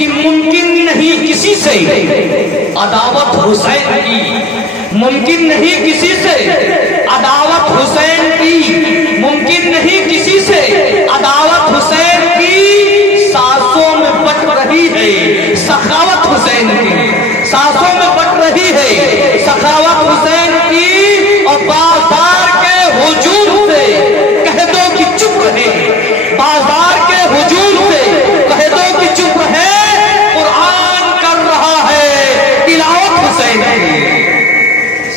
کہ ممکن نہیں کسی سے عداوت حسین کی، ممکن نہیں کسی سے عداوت حسین کی، ممکن نہیں کسی سے عداوت حسین کی، سانسوں میں بٹ رہی ہے سخاوت حسین کی، سانسوں میں بٹ رہی ہے سخاوت حسین کی، اور بازار کے ہجوم سے کہہ دو کہ چپ رہے، بازار کے ہجوم سے کہہ دو کہ چپ رہے، قرآن کر رہا ہے تلاوت حسین کی۔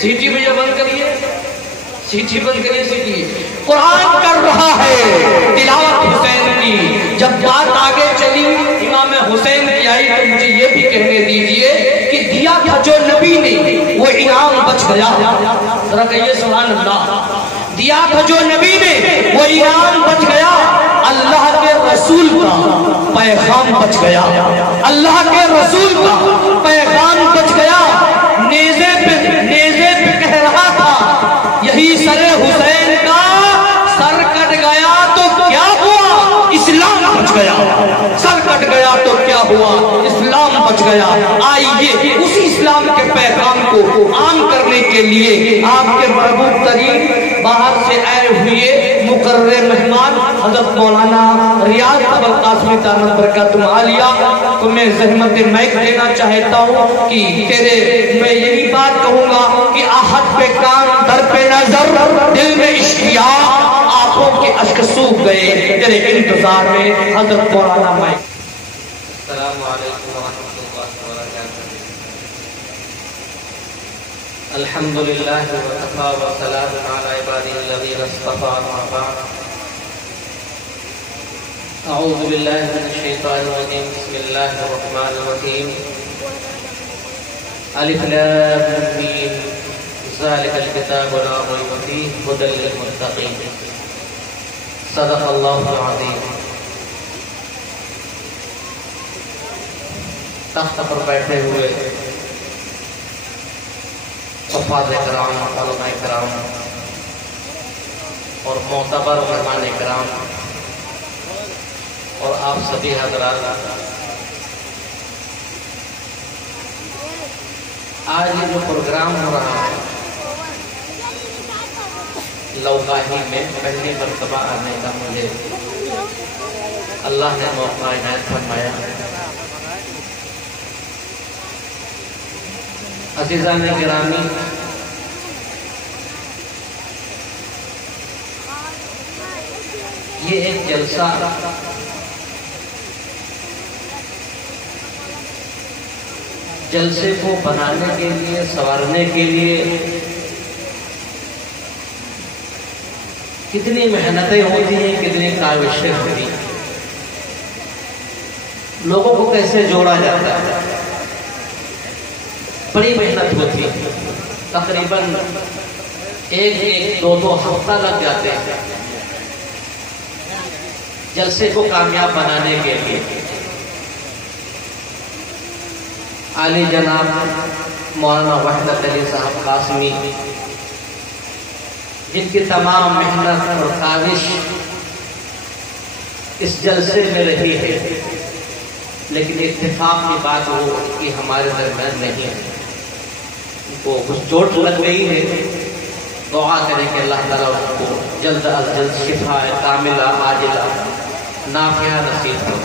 سیٹی بھی جو بند کریے، سیٹی بند کریے، سیٹی، قرآن کر رہا ہے تلاوت حسین کی۔ جب بات آگے چلی امام حسین کی آئی تو مجھے یہ بھی کہنے دیجئے کہ دیا تھا جو نبی نے وہ انعام بچ گیا، ذرا کہیے سبحان اللہ، دیا تھا جو نبی نے وہ انعام بچ گیا، اللہ کے رسول کا پیغام بچ گیا، اللہ کے رسول کا پیغام بچ گیا۔ نیزے پہ کہہ رہا تھا یہی سر حسین کا، سر کٹ گیا تو کیا ہوا، اسلام بچ گیا، سر کٹ گیا تو کیا ہوا، اسلام بچ گیا۔ آئیے اسی اسلام کے پیغام کو عام کرنے کے لیے آپ کے مربوط ترین باہر سے آئے ہوئے مقرر مہمان حضرت مولانا ریاض ابوالقاسم دامت برکاتہم عالیہ کو میں زحمت مائک دینا چاہتا ہوں کہ میں یہی بات کہوں گا کہ آہت پہ کان، در پہ نظر، دل میں اشتیاق، آنکھوں کے اشک سوکھ گئے، تیرے انتظار میں حضرت مولانا مائک۔ السلام علیکم ورحمۃ اللہ وبرکاتہ۔ الحمدللہ وکفی وسلام علی عبادہ الذین اصطفی، اما بعد۔ اعوذ باللہ من الشیطان الرجیم، بسم اللہ الرحمن الرحیم۔ الف لام میم، ذالک الکتاب لا ریب فیہ، ھدی للمتقین۔ صدق اللہ العظیم۔ تخت پر بیٹھے ہوئے حفاظ کرام، علماء کرام اور معتبر مہمان کرام اور آپ سبھی حضرات، آج یہ جو پروگرام ہو رہا ہے لوگاہی میں، پہلی مرتبہ آنے کا مجھے اللہ نے موقع عنایت فرمایا۔ عزیزان گرامی، یہ ایک جلسہ جلسے کو بنانے کے لیے، سنوارنے کے لیے کتنی محنتیں ہوتی ہیں، کتنی کاوشیں ہوتی ہیں، لوگوں کو کیسے جوڑا جاتا ہے، بڑی محنت ہوتی ہے، تقریباً ایک دو ہفتہ لگ جاتے ہیں جلسے کو کامیاب بنانے کے لیے۔ عالی جناب مولانا وحدت علی صاحب قاسمی، جن کی تمام محنت اور کاوش اس جلسے میں رہی ہے، لیکن اتفاق کی بات ہو کہ ہمارے درمیان نہیں ہے، ان کو کچھ چوٹ لگ گئی ہے، دعا کریں کہ اللہ تعالیٰ ان کو جلد از جلد شفا کاملہ عاجلہ نافعہ نصیب ہو۔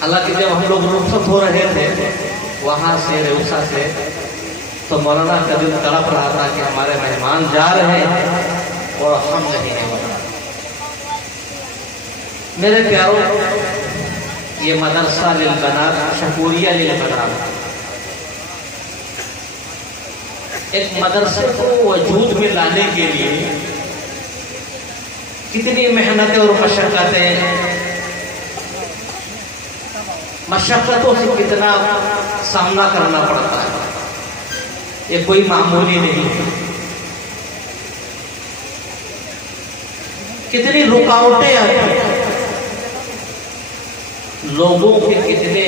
حالانکہ جب ہم لوگ رخصت ہو رہے تھے وہاں سے ریوسا سے، تو مولانا کا دل تڑپ رہا تھا کہ ہمارے مہمان جا رہے ہیں اور ہم نہیں ہیں۔ میرے پیاروں، یہ مدرسہ للبنات، شکوریہ للبنات، ایک مدرسے کو وجود میں لانے کے لیے کتنی محنتیں اور مشقتوں سے کتنا سامنا کرنا پڑتا ہے، یہ کوئی معمولی نہیں ہے۔ کتنی رکاوٹیں آتی ہیں، لوگوں کے کتنے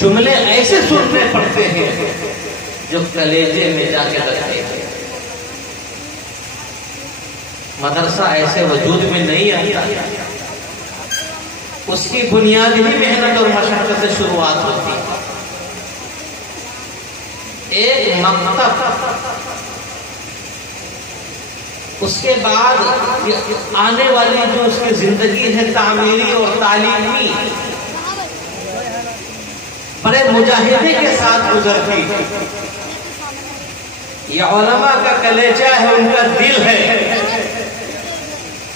جملے ایسے سننے پڑتے ہیں جو کلیجے میں جا کے لگتے ہیں۔ مدرسہ ایسے وجود میں نہیں آتا اس کی بنیادی محنت اور مشقت سے شروعات ہوتی ہے. ایک مکتب، اس کے بعد آنے والی جو اس کی زندگی ہے تعمیری اور تعلیمی، بڑے مجاہدے کے ساتھ گزرتی. یہ علماء کا کلیجہ ہے، ان کا دل ہے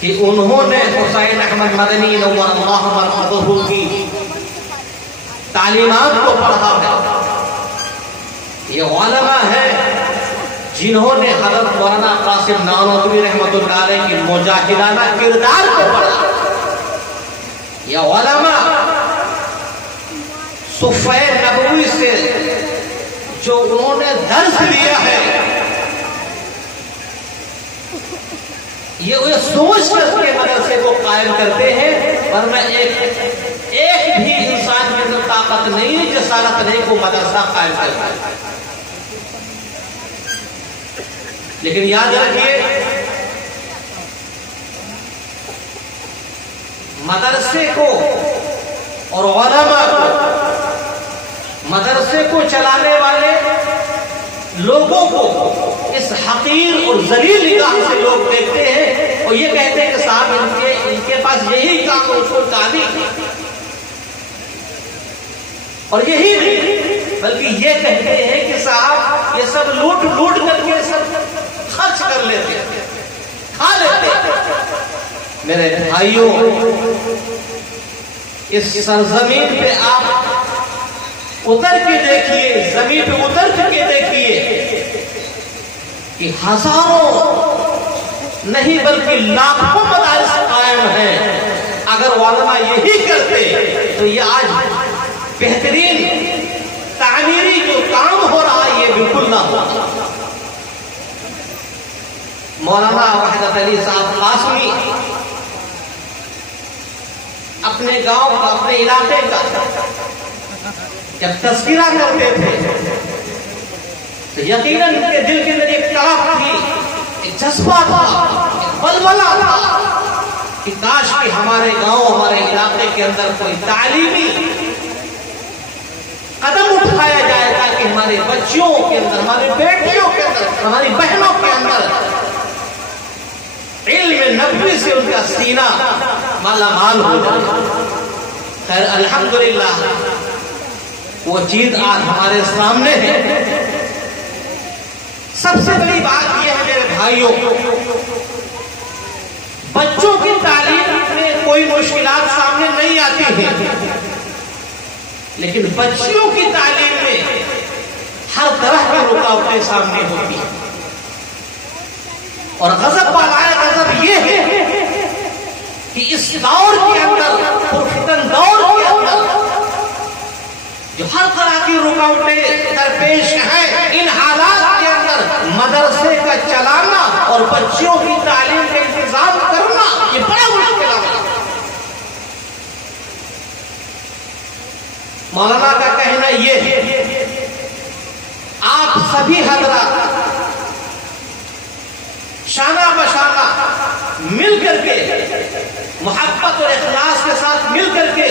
کہ انہوں نے حسین احمد مدنی نور اللہ مرقدہ کی تعلیمات کو پڑھا ہے. یہ علماء ہے جنہوں نے حضرت مولانا قاسم نانوتوی رحمۃ اللہ علیہ کی مجاہدانہ کردار کو پڑھا. یہ علماء صفحہ نبوی سے جو انہوں نے درس لیا ہے، یہ سوچ کر کے مدرسے کو قائم کرتے ہیں، ورنہ ایک بھی انسان کے اندر طاقت نہیں ہے، جسارت نہیں کو مدرسہ قائم کرتا ہے. لیکن یاد رکھیے، مدرسے کو اور علماء کو، مدرسے کو چلانے والے لوگوں کو اس حقیر اور ذلیل نگاہ سے لوگ دیکھتے ہیں اور یہ کہتے ہیں کہ صاحب ان کے پاس یہی کام ہے، اس کو تعلیم، اور یہی نہیں بلکہ یہ کہتے ہیں کہ صاحب یہ سب لوٹ کر کے سب خرچ کر لیتے، کھا لیتے. میرے بھائیوں، اس سرزمین پہ آپ اتر کے دیکھیے، زمین پہ اتر کے دیکھیے کہ ہزاروں نہیں بلکہ لاکھوں مدارس قائم ہیں. اگر علماء یہی کرتے تو یہ آج بہترین تعمیری جو کام ہو رہا ہے یہ بالکل نہ ہوتا. مولانا وحدت علی صاحب قاسمی اپنے گاؤں کا، اپنے علاقے کا جب تذکرہ کرتے تھے تو یقیناً ان کے دل کے اندر ایک طرف تھی، ایک جذبہ تھا، ایک بلبلہ تھا کہ کاش کہ ہمارے گاؤں، ہمارے علاقے کے اندر کوئی تعلیمی قدم اٹھایا جائے تاکہ ہمارے بچیوں کے اندر، ہماری بیٹیوں کے اندر، ہماری بہنوں کے اندر علم نبوی سے ان کا سینہ مالا مال ہو جائے. خیر الحمدللہ وہ چیز آج ہمارے سامنے ہے. سب سے بڑی بات یہ ہے میرے بھائیوں، بچوں کی تعلیم میں کوئی مشکلات سامنے نہیں آتی ہیں، لیکن بچیوں کی تعلیم میں ہر طرح کی رکاوٹیں سامنے ہوتی ہیں. اور غضب بالائے غضب یہ ہے کہ اس دور کے اندر، پرفتن دور کے اندر جو ہر طرح کی رکاوٹیں درپیش ہیں، ان حالات کے اندر مدرسے کا چلانا اور بچیوں کی تعلیم کا انتظام کرنا یہ بڑا مشکل ہے. مولانا کا کہنا یہ ہے، آپ سبھی حضرات شانہ بشانہ مل کر کے، محبت اور اخلاص کے ساتھ مل کر کے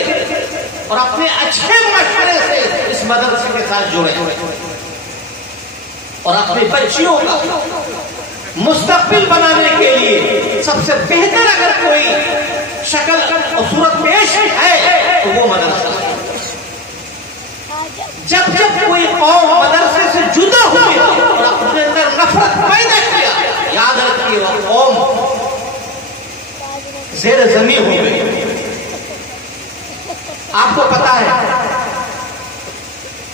اور اپنے اچھے مشورے سے اس مدرسے کے ساتھ جڑے اور اپنی بچیوں کا مستقبل بنانے کے لیے سب سے بہتر اگر کوئی شکل اور صورت پیش ہے تو وہ مدرسہ ہے. جب کوئی قوم مدرسے سے جدا ہوئی اور اپنے اندر نفرت پیدا کیا، یاد رکھیے وہ قوم زیر زمین ہو گئی. آپ کو پتا ہے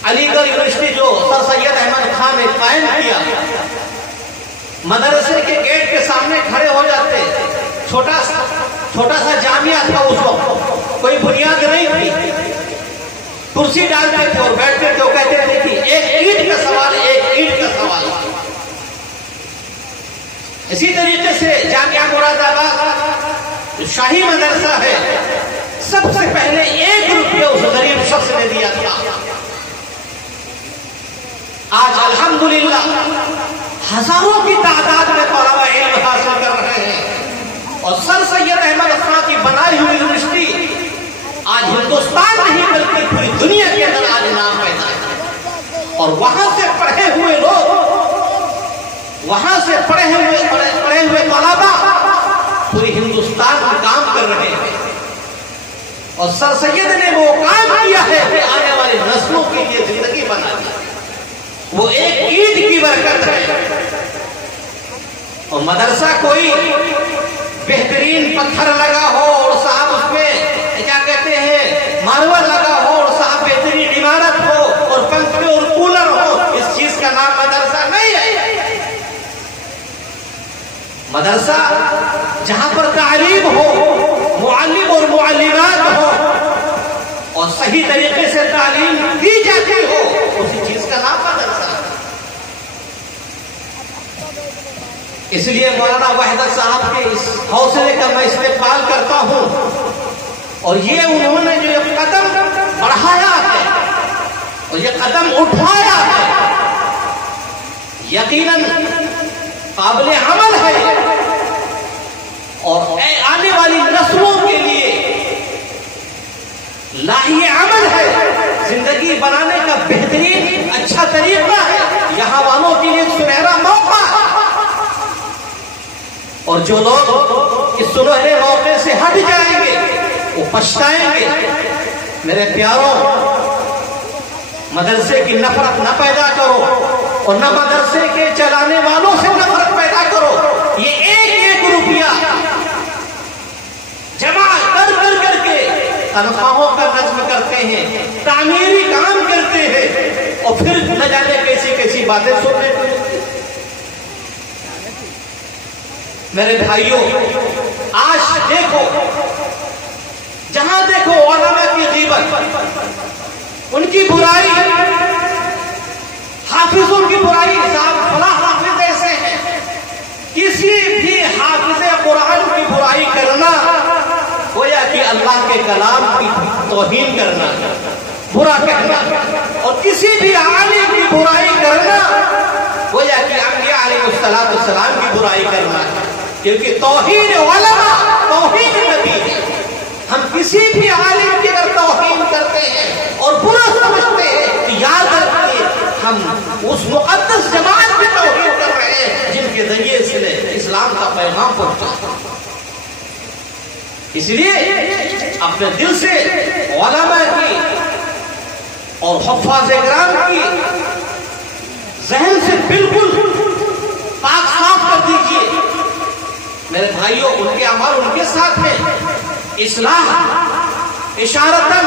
علی گڑھ یونیورسٹی جو سر سید احمد خان نے قائم کیا، مدرسے کے گیٹ کے سامنے کھڑے ہو جاتے، چھوٹا سا جامعہ تھا اس وقت، کوئی بنیاد نہیں تھی، کرسی ڈالتے تھے اور بیٹھتے تھے، وہ کہتے تھے کہ ایک اینٹ کا سوال، ایک اینٹ کا سوال. اسی طریقے سے جامعہ مراد آباد شاہی مدرسہ ہے، سب سے پہلے 1 روپیہ اس غریب شخص نے دیا تھا. آج الحمدللہ ہزاروں کی تعداد میں طلبہ علم حاصل کر رہے ہیں اور سر سید احمد خان کی بنائی ہوئی یونیورسٹی آج ہندوستان نہیں بلکہ پوری دنیا کے اندر آج نام پیدا ہے، اور وہاں سے پڑھے ہوئے لوگ، وہاں سے پڑھے ہوئے طلباء پوری ہندوستان میں کام کر رہے ہیں، اور سر سید نے وہ کام کیا ہے کہ آنے والی نسلوں کے لیے زندگی بنا دی، وہ ایک اینٹ کی برکت ہے۔ اور مدرسہ کوئی بہترین پتھر لگا ہو اور صاحب اس میں کیا کہتے ہیں ماربل لگا ہو اور صاحب بہترین عمارت ہو اور پنکھے اور کولر ہو، اس چیز کا نام مدرسہ نہیں ہے۔ مدرسہ جہاں پر تعلیم ہو، معلم اور معلمات ہو، اور صحیح طریقے سے تعلیم دی جاتی ہو، اسی چیز کا نام مدرسہ ہے۔ اس لیے مولانا وحدت صاحب کے اس حوصلے کا میں استقبال کرتا ہوں، اور یہ انہوں نے جو قدم بڑھایا ہے اور یہ قدم اٹھایا ہے، یقیناً قابل عمل ہے، اور آنے والی نسلوں کے لیے لاہی عمل ہے، زندگی بنانے کا بہترین اچھا طریقہ ہے، یہاں والوں کے لیے سنہرا موقع ہے۔ اور جو لوگ اس سنہرے موقع سے ہٹ جائیں گے وہ پچھتائیں گے۔ میرے پیاروں، مدرسے کی نفرت نہ پیدا کرو، اور نہ مدرسے کے چلانے والوں سے نفرت پیدا کرو۔ یہ ایک ایک روپیہ جمع کر کے تنخواہوں کا نظم کرتے ہیں، تعمیری کام کرتے ہیں، اور پھر نہ جانے کیسی کیسی باتیں سننے کو ملتی۔ میرے بھائیوں، آج دیکھو، جہاں دیکھو علماء کی غیبت، ان کی برائی، حافظوں کی برائی، فلاں حافظ ایسے ہیں، کسی بھی حافظ قرآن کی برائی کرنا گویا کہ اللہ کے کلام کی توہین کرنا، برا کہنا، اور کسی بھی عالم کی برائی کرنا گویا کہ انبیاء علیہ السلام کی برائی کرنا، کیونکہ توہین علماء توہین نبی ہے۔ ہم کسی بھی عالم کی اگر توہین کرتے ہیں اور برا سمجھتے ہیں تو یاد رکھیے ہم اس مقدس جماعت کی توہین کر رہے ہیں جن کے ذریعے سے اسلام کا پیغام پہنچا۔ اس لیے اپنے دل سے علماء کی اور حفاظ کرام کی ذہن سے بالکل پاک صاف کر دیجیے۔ میرے بھائیوں، ان کے اعمال ان کے ساتھ ہیں، اصلاح اشارتاً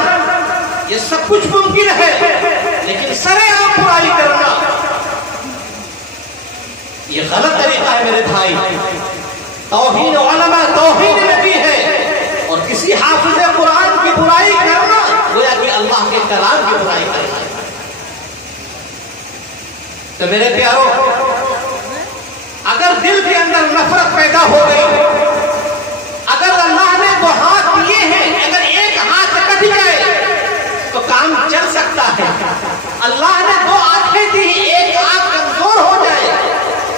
یہ سب کچھ ممکن ہے، لیکن سرے عام برائی کرنا یہ غلط طریقہ ہے۔ میرے بھائی، توہین علماء توہین نبی ہے، اور کسی حافظ قرآن کی برائی کرنا گویا کہ اللہ کے کلام کی برائی کرنا ہے۔ تو میرے پیاروں، اگر دل کے اندر نفرت پیدا ہو گئی، اگر اللہ نے دو ہاتھ دیے ہیں، اگر ایک ہاتھ کٹ جائے تو کام چل سکتا ہے۔ اللہ نے دو آنکھیں دی، ایک آنکھ کمزور ہو جائے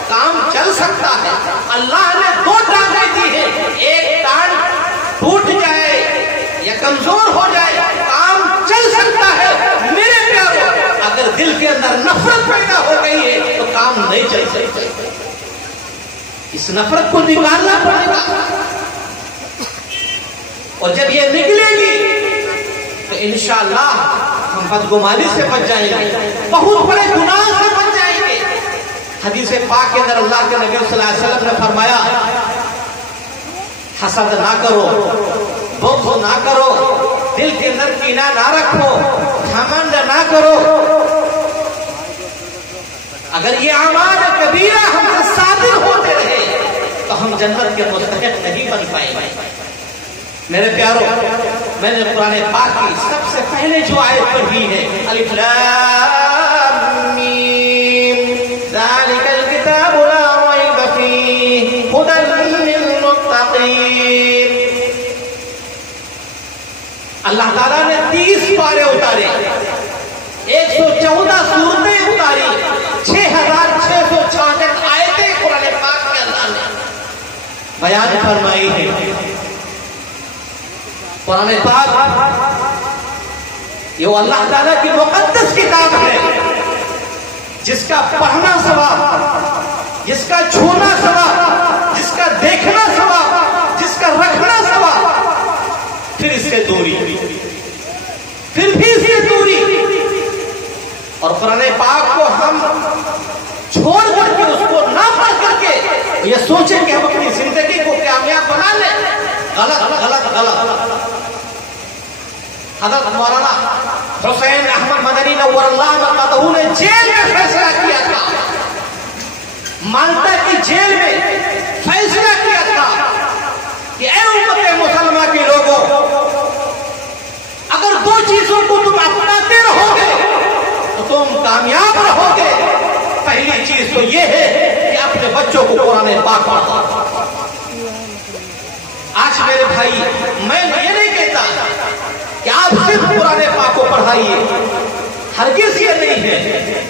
کام چل سکتا ہے۔ اللہ نے دو ٹانگیں دی ہیں، ایک ٹانگ ٹوٹ جائے یا کمزور ہو جائے کام چل سکتا ہے۔ میرے پیاروں، اگر دل کے اندر نفرت پیدا ہو گئی ہے تو کام نہیں چل سکتا۔ اس نفرت کو نکالنا پڑے گا، اور جب یہ نکلے گی تو انشاءاللہ ہم بدگمانی سے بچ جائیں گے، بہت بڑے گناہ سے بچ جائیں گے۔ حدیث پاک کے اندر اللہ کے نبی صلی اللہ علیہ وسلم نے فرمایا، حسد نہ کرو، بغض نہ کرو، دل کے اندر کینہ نہ رکھو، گھمنڈ نہ کرو۔ اگر یہ اعمال کبیرہ ہم سے صادر ہوتے رہے تو ہم جنت کے مستحق نہیں بن پائیں گے۔ میرے پیاروں، میں نے قرآن پاک کی سب سے پہلے جو آیت پڑھی ہے، الف لام میم، ذالک الکتاب لا ریب فیہ ھدی للمتقین۔ اللہ تعالیٰ نے 30 پارے اتارے، 114 سورتیں اتاری، 6666 آیتیں قرآن پاک کے اللہ نے بیان فرمائی ہے۔ قرآن پاک یہ وہ اللہ تعالیٰ کی مقدس کتاب ہے جس کا پڑھنا ثواب، جس کا چھونا ثواب، جس کا دیکھنا ثواب، جس کا رکھنا ثواب، پھر اس سے دوری، پھر بھی اس سے دوری. اور قرآن پاک کو ہم چھوڑ کر کے اس کو نہ پڑھ کر کے یہ سوچیں کہ ہم اپنی زندگی کو کامیاب بنا لیں. غلط غلط غلط. حضرت مولانا حسین احمد مدنی نور اللہ مرقدہ نے جیل میں فیصلہ کیا تھا، مالٹا کی جیل میں فیصلہ کیا تھا کہ اے امت مسلمہ کے لوگوں، اگر دو چیزوں کو تم اپناتے رہو گے تو تم کامیاب رہو گے. پہلی چیز تو یہ ہے کہ اپنے بچوں کو قرآن پاک پڑھاؤ. آج میرے بھائی میں یہ نہیں کہتا کہ آپ صرف قرآن پاک کو پڑھائیے، ہرگز یہ نہیں ہے،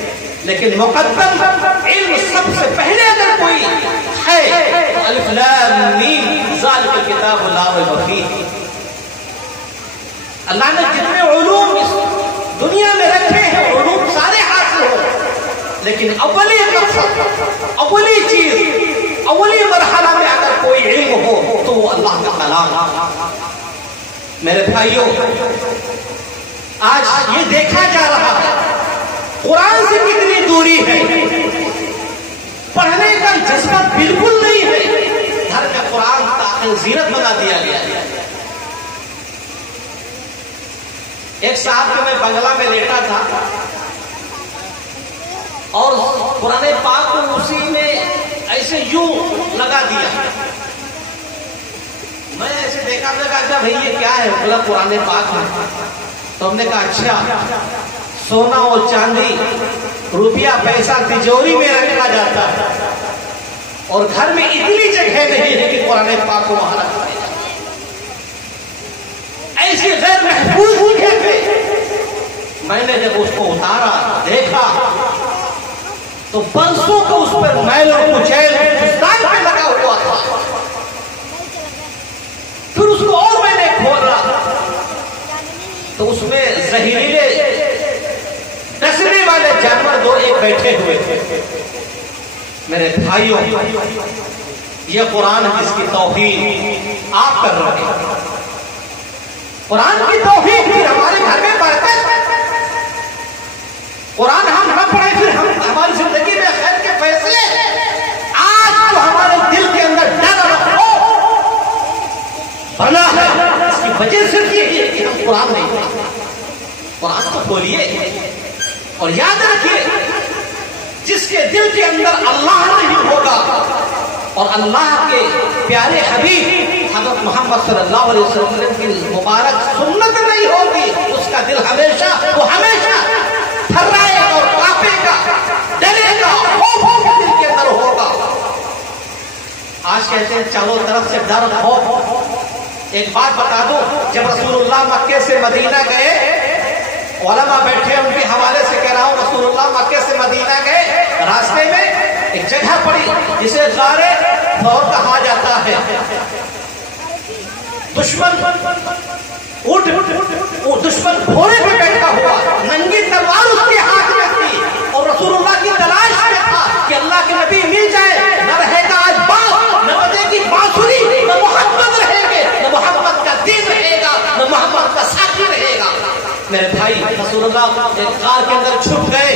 لیکن مقدم علم سب سے پہلے اگر کوئی ہے الف لام میم ذالک الکتاب لا ریب فیہ. اللہ نے جتنے علوم اس دنیا میں رکھے ہیں علوم سارے حاصل ہو، لیکن اولی مقصد، اولی چیز، اولی مرحلہ میں اگر کوئی علم ہو تو وہ اللہ کا کلام. میرے بھائیوں، آج یہ دیکھا جا رہا ہے قرآن سے کتنی دوری ہے، پڑھنے کا جذبہ بالکل نہیں ہے. گھر میں قرآن تاخیر زینت بنا دیا گیا. ایک صاحب کو میں بنگلہ میں لیٹا تھا اور قرآن پاک کو اسی میں ایسے یوں لگا دیا. میں ایسے دیکھا، میں نے کہا اچھا بھائی یہ کیا ہے؟ بولا قرآن پاک ہے. تو ہم نے کہا اچھا، سونا اور چاندی، روپیہ پیسہ تجوری میں رکھا جاتا ہے اور گھر میں اتنی جگہ نہیں ہے کہ قرآن پاک کو وہاں رکھا جائے. ایسی غیر محفوظ جگہ پہ میں نے جب اس کو اتارا دیکھا تو برسوں کو اس پر میل اور کچیل دستان پہ لگا ہوا تھا. پھر اس کو اور میں نے کھولا تو اس میں زہریلے ڈسنے والے جانور دو ایک بیٹھے ہوئے تھے. میرے بھائیوں، یہ قرآن جس کی توہین آپ کر رہے ہیں، قرآن کی توہین پھر ہمارے گھر میں برکت. قرآن ہم نہ پڑھیں پھر ہماری زندگی میں خیر کے فیصلے. آج تو ہمارے دل کے اندر ڈر رکھو بنا ہے، اس کی وجہ صرف یہ ہے کہ ہم قرآن نہیں پڑھتے. قرآن کو کھولیے اور یاد رکھیے، جس کے دل کے اندر اللہ نہیں ہوگا اور اللہ کے پیارے حبیب حضرت محمد صلی اللہ علیہ وسلم کی مبارک سنت نہیں ہوگی، اس کا دل ہمیشہ تھرائے گا اور کانپے گا، ڈرے گا، خوف دل کے اندر ہوگا. آج کہتے ہیں چاروں طرف سے ڈر خوف. ایک بات بتا دوں، جب رسول اللہ مکے سے مدینہ گئے، علماء بیٹھے ان کے حوالے سے کہہ رہا ہوں، رسول اللہ مکے سے مدینہ گئے، راستے میں ایک جگہ پڑی جسے غار ثور کہا جاتا ہے. دشمن گھوڑے پہ بیٹھا ہوا، ننگی تلوار اس کے ہاتھ میں تھی اور رسول اللہ کی تلاش میں تھا کہ اللہ کے نبی مل جائے. نہ رہے گا آج بات، نہ بجے گی بانسری، نہ محمد رہے گے، نہ محمد کا دین رہے گا، نہ محمد کا ساتھی رہے گا. میرے بھائی، رسول اللہ ایک غار کے اندر چھپ گئے،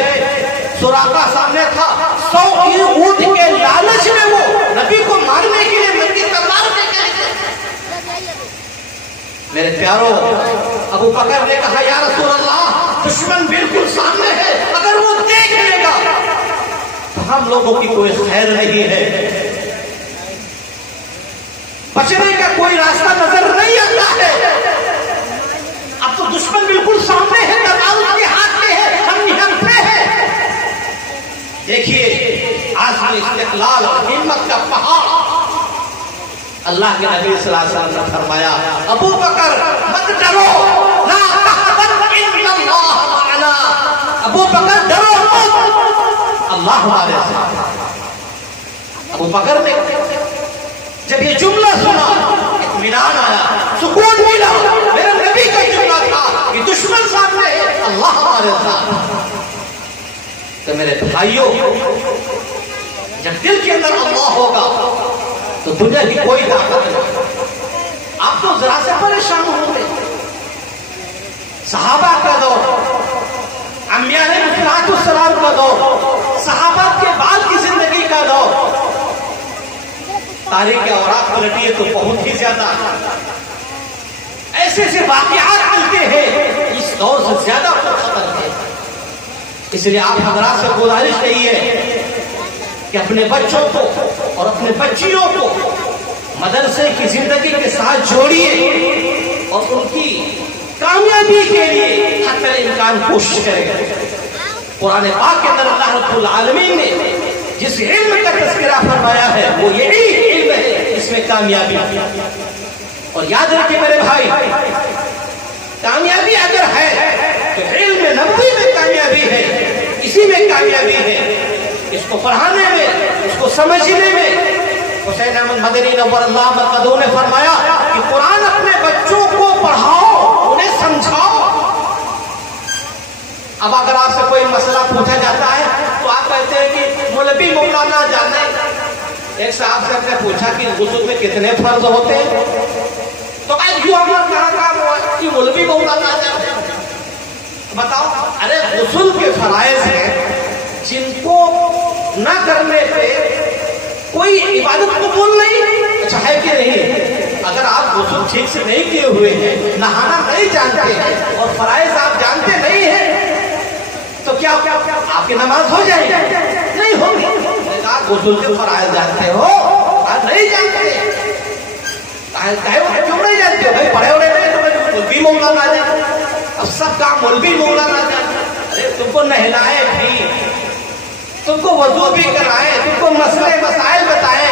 سراقہ سامنے تھا. 100 اونٹ کے لالچ میں وہ نبی کو مارنے کے لیے ننگی تلوار لے گئے. میرے پیاروں، ابو بکر نے کہا یا رسول اللہ، دشمن بالکل سامنے ہے، اگر وہ دیکھ لے گا تو ہم لوگوں کی کوئی خیر نہیں ہے، بچنے کا کوئی راستہ نظر نہیں آتا ہے. اب تو دشمن بالکل سامنے ہے، تلوار اس کے ہاتھ میں ہے، ہم یہاں پہ ہیں. دیکھیے آج ہم استقلال اور ہمت کا پہاڑ. اللہ کے نبی صلی اللہ علیہ وسلم نے فرمایا، ابو بکر مت ڈرو، لا تحزن ان اللہ معنا. ابو بکر ڈرو مت، اللہ ہمارے ساتھ. ابو بکر نے جب یہ جملہ سنا اطمینان آیا، سکون ملا. میرے نبی کا جملہ تھا کہ دشمن سامنے ہے اللہ ہمارے ساتھ. تو میرے بھائیوں، جب دل کے اندر اللہ ہوگا تو دنیا کی کوئی طاقت نہیں. آپ تو ذرا سے پریشان ہوتے. صحابہ کا دور، انبیاء علیہ السلام کا دور، صحابہ کے بعد کی زندگی کا دور، تاریخ کے اوراق پلٹیے تو بہت ہی زیادہ ایسے ایسے واقعات ملتے ہیں اس دور سے زیادہ خطر ہے. اس لیے آپ حضرات سے گزارش رہی ہے کہ اپنے بچوں کو اور اپنے بچیوں کو مدرسے کی زندگی کے ساتھ جوڑیے اور ان کی کامیابی کے لیے حتی الامکان کوشش کریں. قرآن پاک کے اندر اللہ رب العالمین نے جس علم کا تذکرہ فرمایا ہے وہ یہی علم ہے جس میں کامیابی. اور یاد رکھیں میرے بھائی، کامیابی اگر ہے تو علم نبوی میں کامیابی ہے، اسی میں کامیابی ہے. اس کو پڑھانے میں، اس کو سمجھنے میں. حسین احمد مدنی نور اللہ مرقدہ نے فرمایا کہ قرآن اپنے بچوں کو پڑھاؤ، انہیں سمجھاؤ. اب اگر آپ سے کوئی مسئلہ پوچھا جاتا ہے تو آپ کہتے ہیں کہ مولوی مولانا جانے. ایک صاحب سے ہم نے پوچھا کہ غسل میں کتنے فرض ہوتے ہیں تو کہاں کام ہوا کہ مولوی مولانا جانے. بتاؤ، ارے غسل کے فرائض ہیں جن کو نہ کرنے پہ کوئی عبادت قبول نہیں. اچھا ہے کہ نہیں؟ اگر آپ غسل ٹھیک سے نہیں کیے ہوئے ہیں، نہانا نہیں جانتے ہیں اور فرائض آپ جانتے نہیں ہیں تو کیا آپ کی نماز ہو جائے گی؟ نہیں ہوگی. غسل کے فرائض جانتے ہو، آپ نہیں جانتے. کیوں نہیں جانتے ہو بھائی؟ پڑھے ہوئے نہیں تو مولوی مولانا جاتے. اب سب کام مولوی مولانا جاتے. ارے تم کو نہلائے بھی، تم کو وضو بھی کرائے، تم کو مسئلے مسائل بتائے.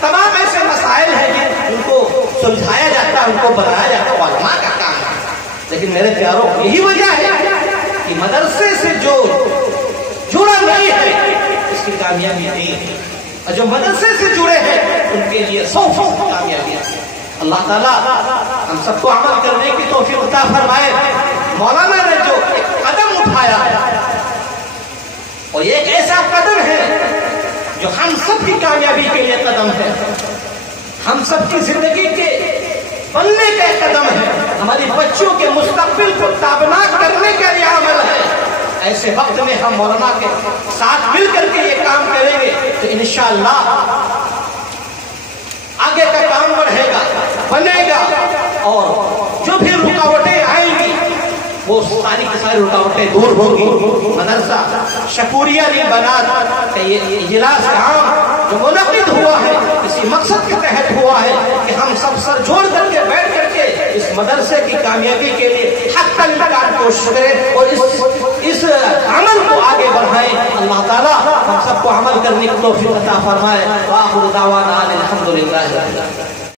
تمام ایسے مسائل ہیں کہ ان کو سمجھایا جاتا ہے، ان کو بتایا جاتا ہے، علماء کا کام ہے. لیکن میرے پیاروں، یہی وجہ ہے کہ مدرسے سے جو جڑا نہیں ہے اس کی کامیابی نہیں ہے، اور جو مدرسے سے جڑے ہیں ان کے لیے 100% کامیابی ہے. اللہ تعالیٰ ہم سب کو عمل کرنے کی توفیق عطا فرمائے. مولانا نے جو ایک قدم اٹھایا اور یہ ایک ایسا قدم ہے جو ہم سب کی کامیابی کے لیے قدم ہے، ہم سب کی زندگی کے بننے کا ایک قدم ہے، ہماری بچوں کے مستقبل کو تابناک کرنے کا یہ عمل ہے. ایسے وقت میں ہم مولانا کے ساتھ مل کر کے یہ کام کریں گے تو انشاءاللہ آگے کا کام بڑھے گا، بنے گا. اور جو بھی رکاوٹیں آئیں گی وہ ساری کی ساری رکاوٹیں دور ہوں گی. مدرسہ شکوریہ بنات یہ اجلاس عام جو منعقد ہوا ہے اسی مقصد کے تحت ہوا ہے کہ ہم سب سر جوڑ کر کے بیٹھ کر کے اس مدرسے کی کامیابی کے لیے حق الامکان کوشش کریں اور اس عمل کو آگے بڑھائیں. اللہ تعالیٰ ہم سب کو عمل کرنے کی توفیق عطا فرمائے. وآخر دعوانا الحمدللہ.